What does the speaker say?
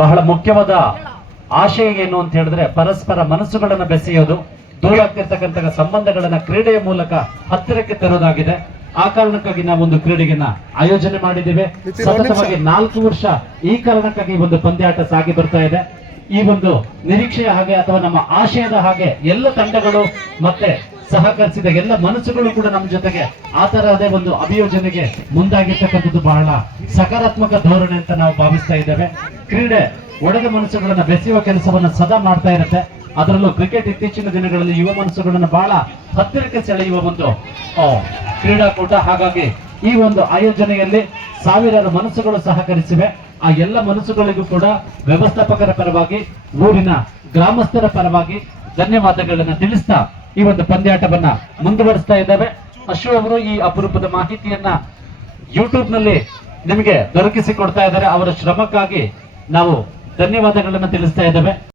ಬಹಳ ಮುಖ್ಯವಾದ ಆಶಯ ಏನು ಅಂತ ಹೇಳಿದ್ರೆ ಪರಸ್ಪರ ಮನಸ್ಸುಗಳನ್ನು ಬೆಸೆಯೋದು ದೂರ ಆಗ್ತಿರ್ತಕ್ಕಂಥ ಸಂಬಂಧಗಳನ್ನ ಕ್ರೀಡೆಯ ಮೂಲಕ ಹತ್ತಿರಕ್ಕೆ ತರೋದಾಗಿದೆ. ಆ ಕಾರಣಕ್ಕಾಗಿ ನಾವು ಒಂದು ಕ್ರೀಡೆಗೆನ ಆಯೋಜನೆ ಮಾಡಿದ್ದೇವೆ. ಸತತವಾಗಿ ನಾಲ್ಕು ವರ್ಷ ಈ ಕಾರಣಕ್ಕಾಗಿ ಒಂದು ಪಂದ್ಯಾಟ ಸಾಗಿ ಬರ್ತಾ ಇದೆ. ಈ ಒಂದು ನಿರೀಕ್ಷೆಯ ಹಾಗೆ ಅಥವಾ ನಮ್ಮ ಆಶಯದ ಹಾಗೆ ಎಲ್ಲ ತಂಡಗಳು ಮತ್ತೆ ಸಹಕರಿಸಿದ ಎಲ್ಲ ಮನಸ್ಸುಗಳು ಕೂಡ ನಮ್ಮ ಜೊತೆಗೆ ಆ ತರಹದೇ ಒಂದು ಅಭಿಯೋಜನೆಗೆ ಮುಂದಾಗಿರ್ತಕ್ಕಂಥದ್ದು ಬಹಳ ಸಕಾರಾತ್ಮಕ ಧೋರಣೆ ಅಂತ ನಾವು ಭಾವಿಸ್ತಾ ಇದ್ದೇವೆ. ಕ್ರೀಡೆ ಒಡೆದ ಮನಸ್ಸುಗಳನ್ನ ಬೆಸೆಯುವ ಕೆಲಸವನ್ನ ಸದಾ ಮಾಡ್ತಾ ಇರುತ್ತೆ. ಅದರಲ್ಲೂ ಕ್ರಿಕೆಟ್ ಇತ್ತೀಚಿನ ದಿನಗಳಲ್ಲಿ ಯುವ ಮನಸ್ಸುಗಳನ್ನು ಬಹಳ ಹತ್ತಿರಕ್ಕೆ ಸೆಳೆಯುವ ಒಂದು ಕ್ರೀಡಾಕೂಟ. ಹಾಗಾಗಿ ಈ ಒಂದು ಆಯೋಜನೆಯಲ್ಲಿ ಸಾವಿರಾರು ಮನಸ್ಸುಗಳು ಸಹಕರಿಸಿವೆ. ಆ ಎಲ್ಲ ಮನಸ್ಸುಗಳಿಗೂ ಕೂಡ ವ್ಯವಸ್ಥಾಪಕರ ಪರವಾಗಿ, ಊರಿನ ಗ್ರಾಮಸ್ಥರ ಪರವಾಗಿ ಧನ್ಯವಾದಗಳನ್ನು ತಿಳಿಸ್ತಾ ಈ ಒಂದು ಪಂದ್ಯಾಟವನ್ನ ಮುಂದುವರಿಸ್ತಾ ಇದ್ದಾವೆ. ಅಶು ಅವರು ಈ ಅಪರೂಪದ ಮಾಹಿತಿಯನ್ನ ಯೂಟ್ಯೂಬ್ನಲ್ಲಿ ನಿಮಗೆ ದೊರಕಿಸಿ ಕೊಡ್ತಾ ಇದ್ದಾರೆ. ಅವರ ಶ್ರಮಕ್ಕಾಗಿ ನಾವು ಧನ್ಯವಾದಗಳನ್ನು ತಿಳಿಸ್ತಾ ಇದ್ದೇವೆ.